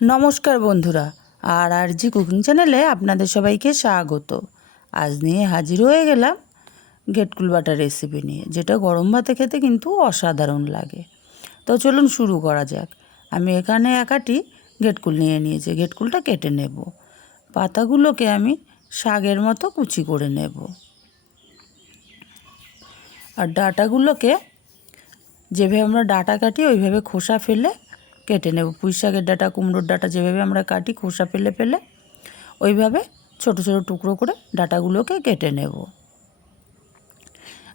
নমস্কার বন্ধুরা, আর আর জি কুকিং চ্যানেলে আপনাদের সবাইকে স্বাগত। আজ নিয়ে হাজির হয়ে গেলাম গেটকুল বাটার রেসিপি নিয়ে, যেটা গরম ভাতে খেতে কিন্তু অসাধারণ লাগে। তো চলুন শুরু করা যাক। আমি এখানে একাটি গেটকুল নিয়ে নিয়েছি গেটকুলটা কেটে নেব। পাতাগুলোকে আমি শাগের মতো কুচি করে নেব। আর ডাটাগুলোকে যেভাবে আমরা ডাটা কাটি, ওইভাবে খোসা ফেলে কেটে নেব। পুঁই শাকের ডাটা, কুমড়োর ডাটা যেভাবে আমরা কাটি খোসা ফেলে ফেলে, ওইভাবে ছোট ছোট টুকরো করে ডাটাগুলোকে কেটে নেব।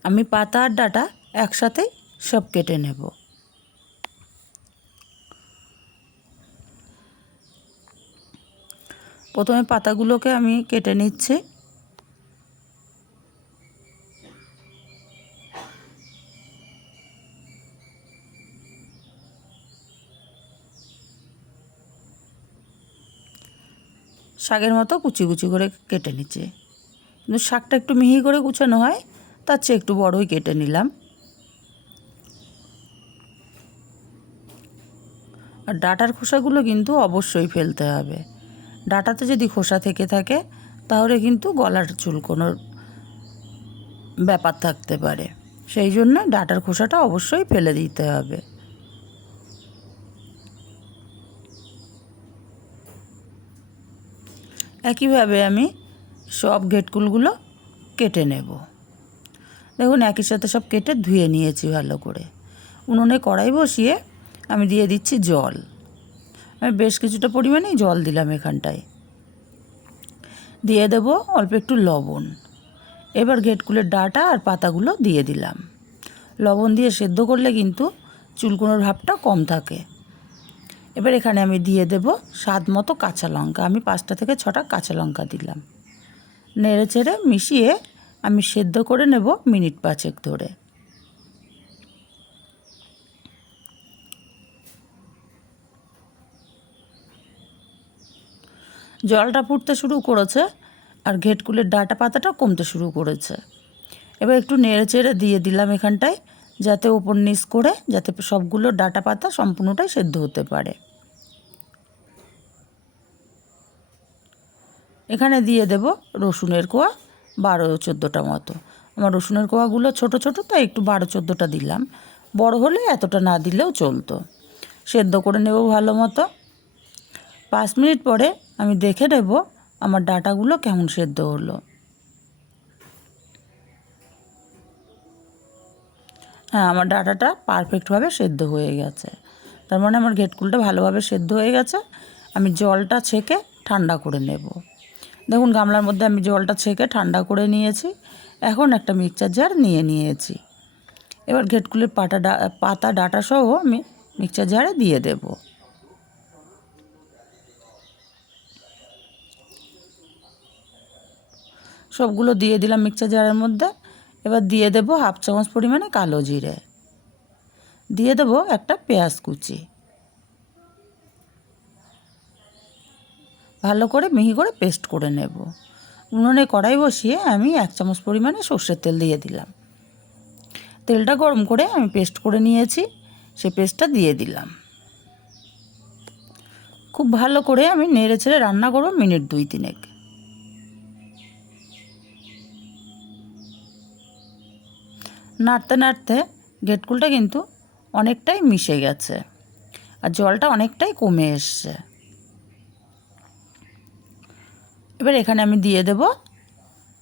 আমি পাতা আর ডাটা একসাথেই সব কেটে নেব। প্রথমে পাতাগুলোকে আমি কেটে নিচ্ছি। শাকের মতো কুচি কুচি করে কেটে নিচ্ছে। কিন্তু শাকটা একটু মিহি করে কুচানো হয়, তার চেয়ে একটু বড়ই কেটে নিলাম। আর ডাটার খোসাগুলো কিন্তু অবশ্যই ফেলতে হবে। ডাটাতে যদি খোসা থেকে থাকে, তাহলে কিন্তু গলার চুলকোনোর ব্যাপার থাকতে পারে। সেই জন্য ডাটার খোসাটা অবশ্যই ফেলে দিতে হবে। একইভাবে আমি সব গেটকুলগুলো কেটে নেব। দেখুন, একই সাথে সব কেটে ধুয়ে নিয়েছি ভালো করে। উনুনে কড়াই বসিয়ে আমি দিয়ে দিচ্ছি জল। আমি বেশ কিছুটা পরিমাণেই জল দিলাম এখানটায়। দিয়ে দেব অল্প একটু লবণ। এবার গেটকুলের ডাটা আর পাতাগুলো দিয়ে দিলাম। লবণ দিয়ে সেদ্ধ করলে কিন্তু চুলকুনোর ভাবটা কম থাকে। এবার এখানে আমি দিয়ে দেব স্বাদ মতো কাঁচা লঙ্কা। আমি পাঁচটা থেকে ছটা কাঁচা লঙ্কা দিলাম। নেড়ে চেড়ে মিশিয়ে আমি সেদ্ধ করে নেব মিনিট পাঁচেক ধরে। জলটা ফুটতে শুরু করেছে আর ঘেটকুলের ডাটা পাতাটা কমতে শুরু করেছে। এবার একটু নেড়ে চেড়ে দিয়ে দিলাম এখানটায়। যাতে ওপর নিচ করে, যাতে সবগুলো ডাটা পাতা সম্পূর্ণটাই সেদ্ধ হতে পারে। এখানে দিয়ে দেব রসুনের কোয়া বারো চোদ্দোটা মতো। আমার রসুনের কোয়াগুলো ছোট ছোট, তাই একটু বারো চোদ্দোটা দিলাম। বড় হলে এতটা না দিলেও চলতো। সেদ্ধ করে নেব ভালো মতো। পাঁচ মিনিট পরে আমি দেখে নেব আমার ডাটাগুলো কেমন সেদ্ধ হলো। হ্যাঁ আমার ডাটাটা পারফেক্টভাবে সেদ্ধ হয়ে গেছে। তার মানে আমার ঘেটকুলটা ভালোভাবে সেদ্ধ হয়ে গেছে। আমি জলটা ছেঁকে ঠান্ডা করে নেব। দেখুন, গামলার মধ্যে আমি জলটা ছেঁকে ঠান্ডা করে নিয়েছি। এখন একটা মিক্সচার জার নিয়ে নিয়েছি। এবার ঘেটকুলের পাটা পাতা, ডাটা সহ আমি মিক্সচার জারে দিয়ে দেব। সবগুলো দিয়ে দিলাম মিক্সচার জারের মধ্যে। এবার দিয়ে দেব হাফ চামচ পরিমাণে কালো জিরে। দিয়ে দেবো একটা পেঁয়াজ কুচি। ভালো করে মিহি করে পেস্ট করে নেব। উনুনে কড়াই বসিয়ে আমি এক চামচ পরিমাণে সর্ষের তেল দিয়ে দিলাম। তেলটা গরম করে আমি পেস্ট করে নিয়েছি, সে পেস্টটা দিয়ে দিলাম। খুব ভালো করে আমি নেড়ে ছেড়ে রান্না করব মিনিট দুই তিনেক। নাড়তে নাড়তে গেটকুলটা কিন্তু অনেকটাই মিশে গেছে আর জলটা অনেকটাই কমে এসছে। এবার এখানে আমি দিয়ে দেব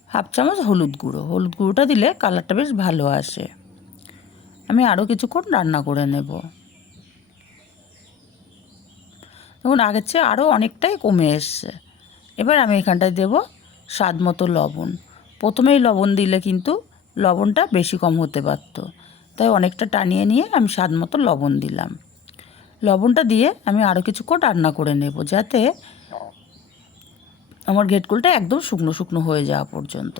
হাফ চামচ হলুদ গুঁড়ো। হলুদ গুঁড়োটা দিলে কালারটা বেশ ভালো আসে। আমি আরও কিছুক্ষণ রান্না করে নেব। দেখুন, আগের চেয়ে আরও অনেকটাই কমে এসছে। এবার আমি এখানটায় দেব স্বাদ মতো লবণ। প্রথমেই লবণ দিলে কিন্তু লবণটা বেশি কম হতে পারত। তাই অনেকটা টানিয়ে নিয়ে আমি স্বাদ মতো লবণ দিলাম। লবণটা দিয়ে আমি আরও কিছুক্ষণ রান্না করে নেব যাতে আমার ঘেটকোলটা একদম শুকনো শুকনো হয়ে যাওয়া পর্যন্ত।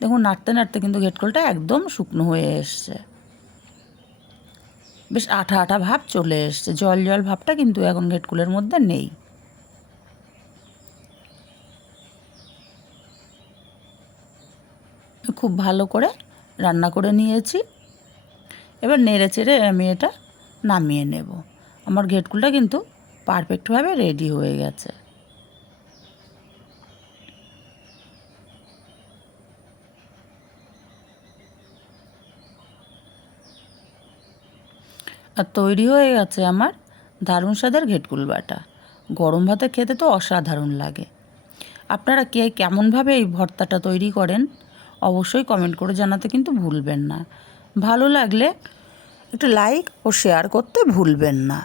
দেখুন, নাড়তে নাড়তে কিন্তু ঘেটকোলটা একদম শুকনো হয়ে এসছে। বেশ আঠা আঠা ভাব চলে এসছে। জল জল ভাবটা কিন্তু এখন ঘেটকুলের মধ্যে নেই। খুব ভালো করে রান্না করে নিয়েছি। এবার নেড়ে চেড়ে আমি এটা নামিয়ে নেব। আমার ঘেটকুলটা কিন্তু পারফেক্টভাবে রেডি হয়ে গেছে। আর তৈরি হয়ে গেছে আমার দারুণ স্বাদের ঘেটকুল বাটা। গরম ভাতে খেতে তো অসাধারণ লাগে। আপনারা কে কেমনভাবে এই ভর্তাটা তৈরি করেন অবশ্যই কমেন্ট করে জানাতে কিন্তু ভুলবেন না। ভালো লাগলে একটু লাইক ও শেয়ার করতে ভুলবেন না।